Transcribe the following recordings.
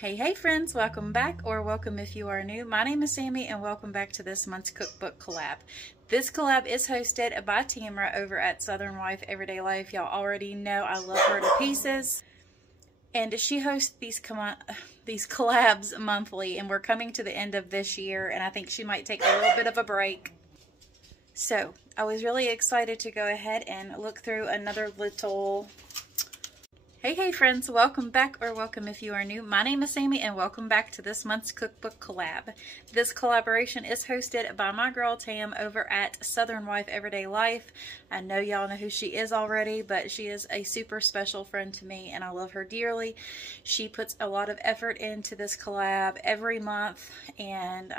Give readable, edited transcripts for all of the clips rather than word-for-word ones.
Hey friends, welcome back, or welcome if you are new. My name is Sammy and welcome back to this month's cookbook collab. This collab is hosted by Tamara over at Southern Wife Everyday Life. Y'all already know I love her to pieces. And she hosts these collabs monthly, and we're coming to the end of this year, and I think she might take a little bit of a break. So I was really excited to go ahead and look through another little... Hey friends, welcome back, or welcome if you are new. My name is Sammy and welcome back to this month's cookbook collab. This collaboration is hosted by my girl Tam over at Southern Wife Everyday Life. I know y'all know who she is already, but she is a super special friend to me and I love her dearly. She puts a lot of effort into this collab every month, and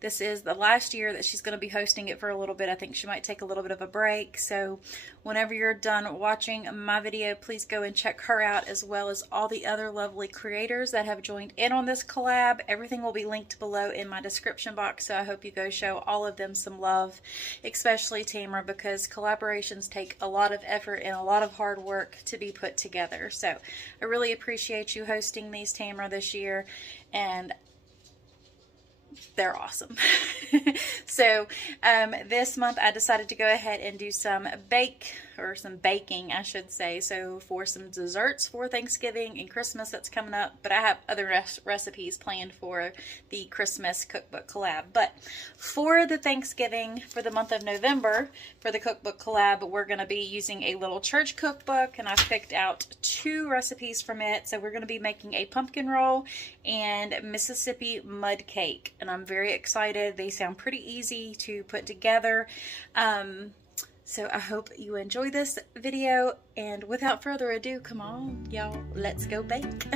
this is the last year that she's going to be hosting it for a little bit. I think she might take a little bit of a break. So whenever you're done watching my video, please go and check her out, as well as all the other lovely creators that have joined in on this collab. Everything will be linked below in my description box, so I hope you go show all of them some love, especially Tamara, because collaborations take a lot of effort and a lot of hard work to be put together. So I really appreciate you hosting these, Tamara, this year, and they're awesome. So this month I decided to go ahead and do some baking, I should say. So for some desserts for Thanksgiving and Christmas that's coming up, but I have other recipes planned for the Christmas cookbook collab. But for the Thanksgiving, for the month of November, for the cookbook collab, we're going to be using a little church cookbook, and I've picked out 2 recipes from it. So we're going to be making a pumpkin roll and Mississippi mud cake, and I'm very excited. They sound pretty easy to put together. So I hope you enjoy this video, and without further ado, come on y'all, let's go bake.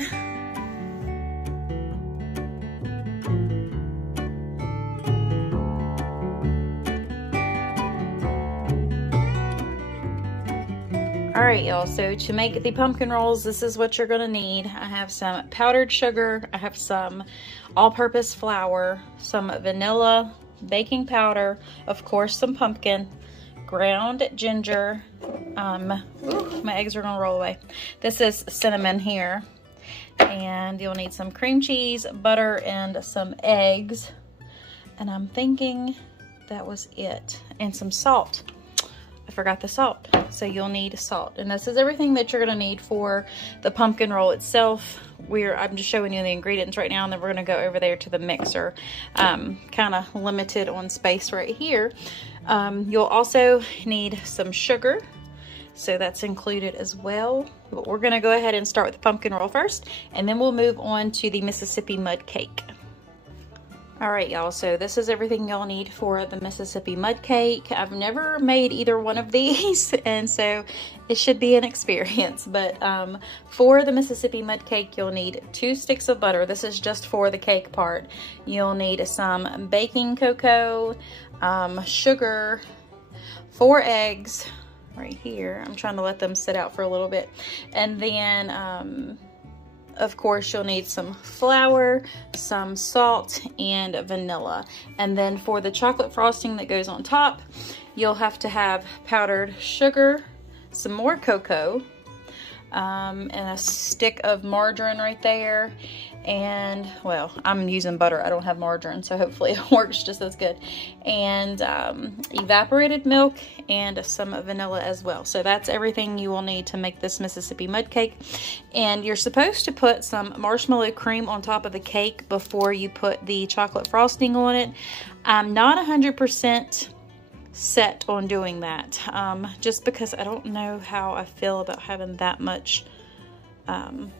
Alright y'all, so to make the pumpkin rolls, this is what you're going to need. I have some powdered sugar, I have some all-purpose flour, some vanilla, baking powder, of course some pumpkin, ground ginger, my eggs are going to roll away. This is cinnamon here, and you'll need some cream cheese, butter, and some eggs, and I'm thinking that was it, and some salt. I forgot the salt, so you'll need salt. And this is everything that you're going to need for the pumpkin roll itself. I'm just showing you the ingredients right now, and then we're going to go over there to the mixer. Kind of limited on space right here. You'll also need some sugar, so that's included as well. But we're going to go ahead and start with the pumpkin roll first, and then we'll move on to the Mississippi mud cake. Alright y'all, so this is everything y'all need for the Mississippi mud cake. I've never made either one of these, and so it should be an experience. But for the Mississippi mud cake, you'll need 2 sticks of butter. This is just for the cake part. You'll need some baking cocoa, sugar, 4 eggs right here. I'm trying to let them sit out for a little bit. And then of course, you'll need some flour, some salt, and vanilla. And then for the chocolate frosting that goes on top, you'll have to have powdered sugar, some more cocoa, and a stick of margarine right there. And, well, I'm using butter. I don't have margarine, so hopefully it works just as good. And evaporated milk and some vanilla as well. So that's everything you will need to make this Mississippi mud cake. And you're supposed to put some marshmallow cream on top of the cake before you put the chocolate frosting on it. I'm not 100% set on doing that, just because I don't know how I feel about having that much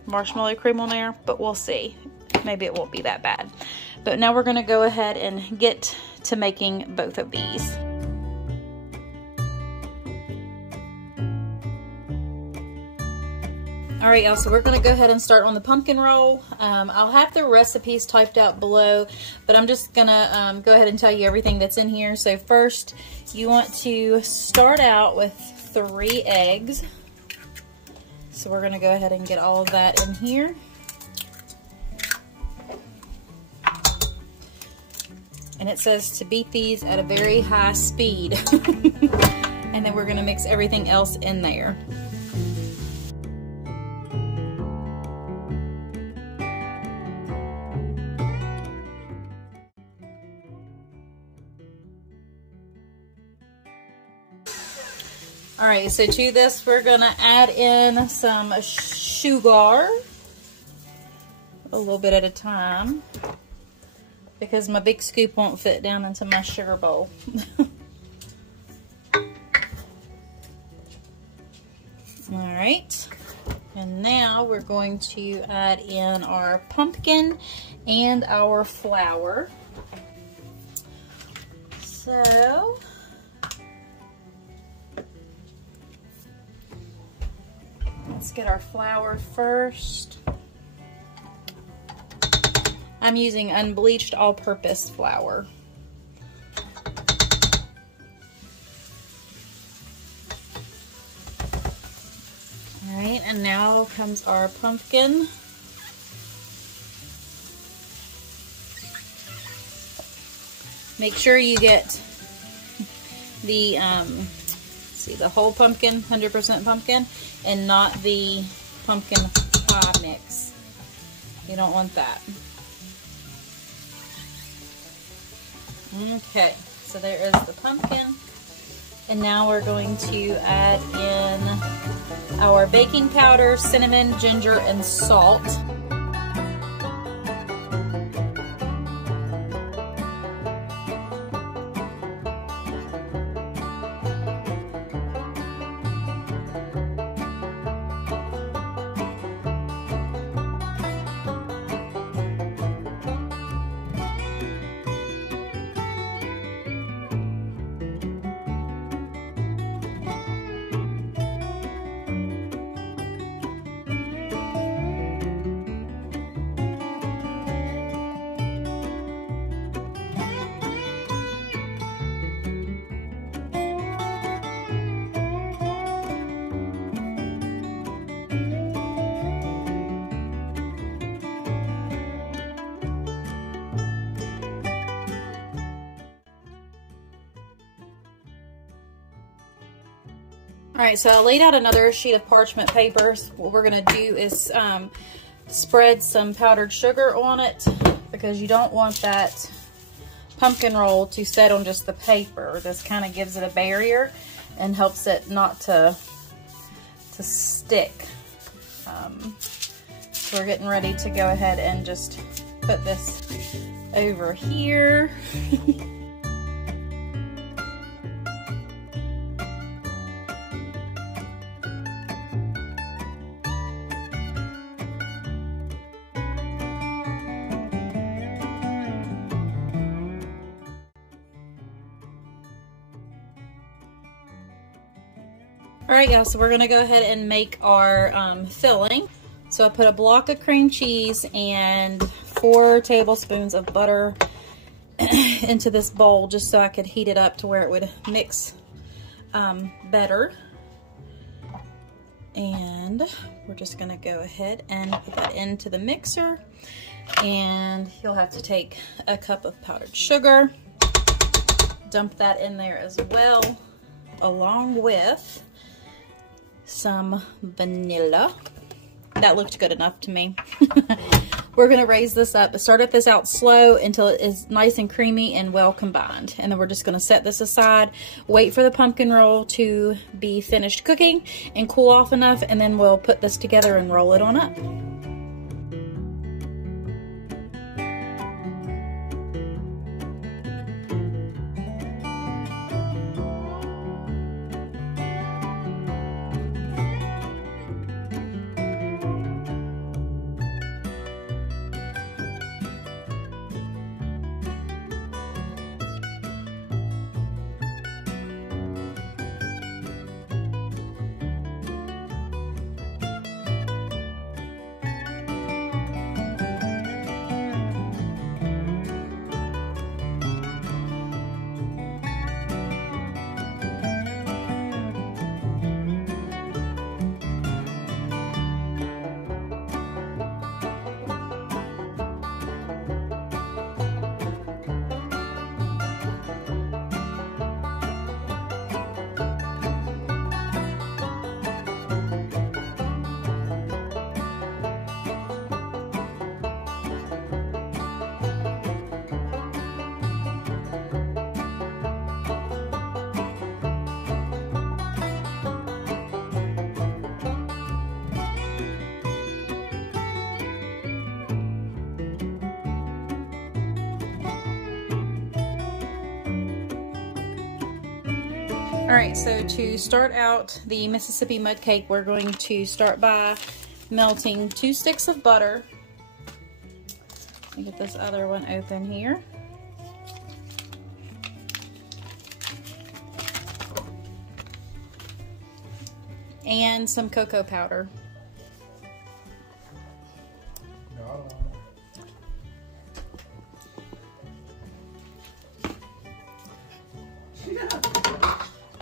marshmallow cream on there, but we'll see. Maybe it won't be that bad. But now we're going to go ahead and get to making both of these. Alright y'all, so we're going to go ahead and start on the pumpkin roll. I'll have the recipes typed out below, but I'm just going to go ahead and tell you everything that's in here. So first, you want to start out with 3 eggs. So we're going to go ahead and get all of that in here. And it says to beat these at a very high speed. And then we're going to mix everything else in there. All right, so to this, we're gonna add in some sugar, a little bit at a time, because my big scoop won't fit down into my sugar bowl. All right, and now we're going to add in our pumpkin and our flour. So, let's get our flour first. I'm using unbleached all-purpose flour. All right, and now comes our pumpkin. Make sure you get the, the whole pumpkin, 100% pumpkin, and not the pumpkin pie mix. You don't want that. Okay, so there is the pumpkin. And now we're going to add in our baking powder, cinnamon, ginger, and salt. All right, so I laid out another sheet of parchment paper. What we're gonna do is spread some powdered sugar on it, because you don't want that pumpkin roll to set on just the paper. This kind of gives it a barrier and helps it not to stick. So we're getting ready to go ahead and just put this over here. All right, y'all, so we're gonna go ahead and make our filling. So I put a block of cream cheese and 4 tablespoons of butter into this bowl, just so I could heat it up to where it would mix better. And we're just gonna go ahead and put that into the mixer. And you'll have to take a cup of powdered sugar, dump that in there as well, along with some vanilla. That looked good enough to me. We're gonna raise this up, start this out slow until it is nice and creamy and well combined. And then we're just gonna set this aside, wait for the pumpkin roll to be finished cooking and cool off enough, and then we'll put this together and roll it on up. All right, so to start out the Mississippi mud cake, we're going to start by melting 2 sticks of butter. Let me get this other one open here. And some cocoa powder.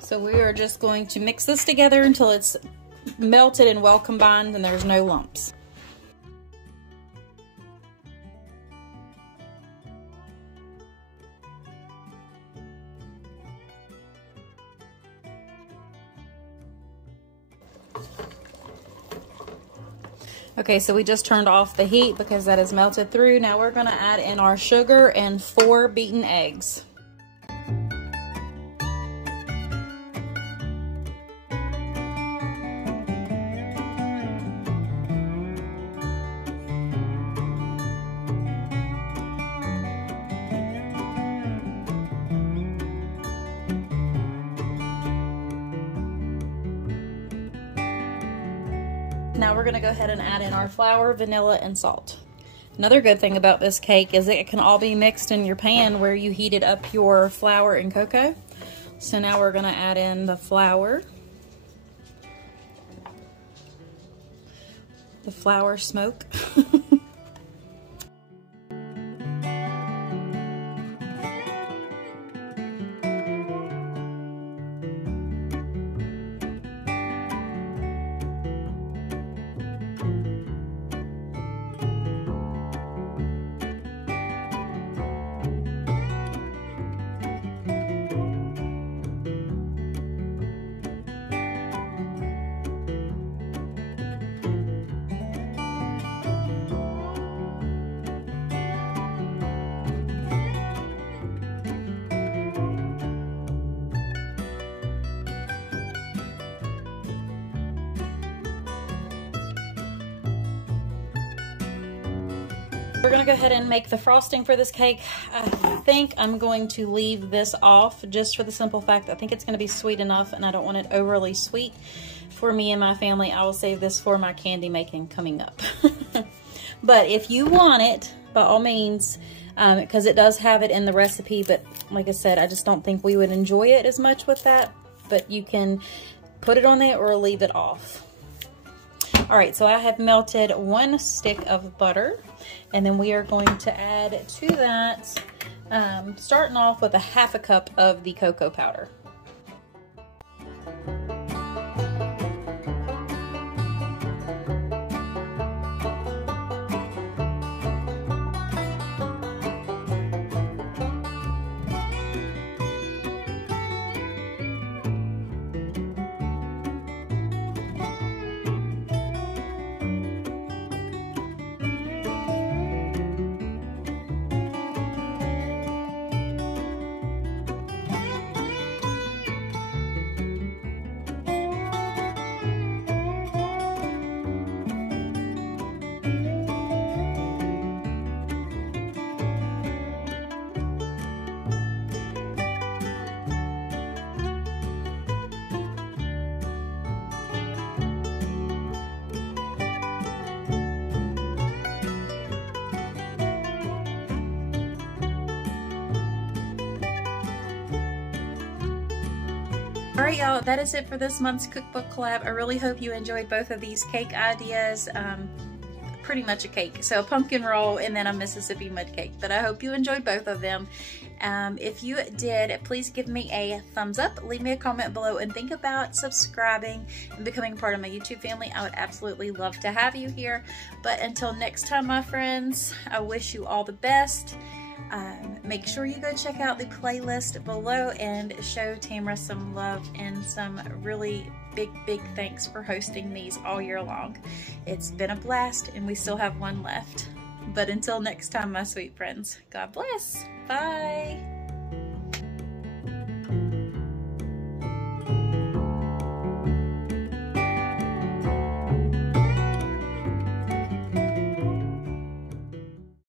So we are just going to mix this together until it's melted and well combined and there's no lumps. Okay, so we just turned off the heat because that is melted through. Now we're going to add in our sugar and 4 beaten eggs. Now we're gonna go ahead and add in our flour, vanilla, and salt. Another good thing about this cake is it can all be mixed in your pan where you heated up your flour and cocoa. So now we're gonna add in the flour, the flour smoke. We're gonna go ahead and make the frosting for this cake. I think I'm going to leave this off just for the simple fact I think it's gonna be sweet enough and I don't want it overly sweet for me and my family. I will save this for my candy making coming up. But if you want it, by all means, because it does have it in the recipe, but like I said, I just don't think we would enjoy it as much with that, but you can put it on there or leave it off. All right, so I have melted 1 stick of butter, and then we are going to add to that, starting off with 1/2 cup of the cocoa powder. All right, y'all, that is it for this month's cookbook collab. I really hope you enjoyed both of these cake ideas. Pretty much a cake. So a pumpkin roll and then a Mississippi mud cake. But I hope you enjoyed both of them. If you did, please give me a thumbs up, leave me a comment below, and think about subscribing and becoming part of my YouTube family. I would absolutely love to have you here. But until next time, my friends, I wish you all the best. Make sure you go check out the playlist below and show Tamara some love and some really big thanks for hosting these all year long. It's been a blast and we still have one left. But until next time, my sweet friends, God bless. Bye.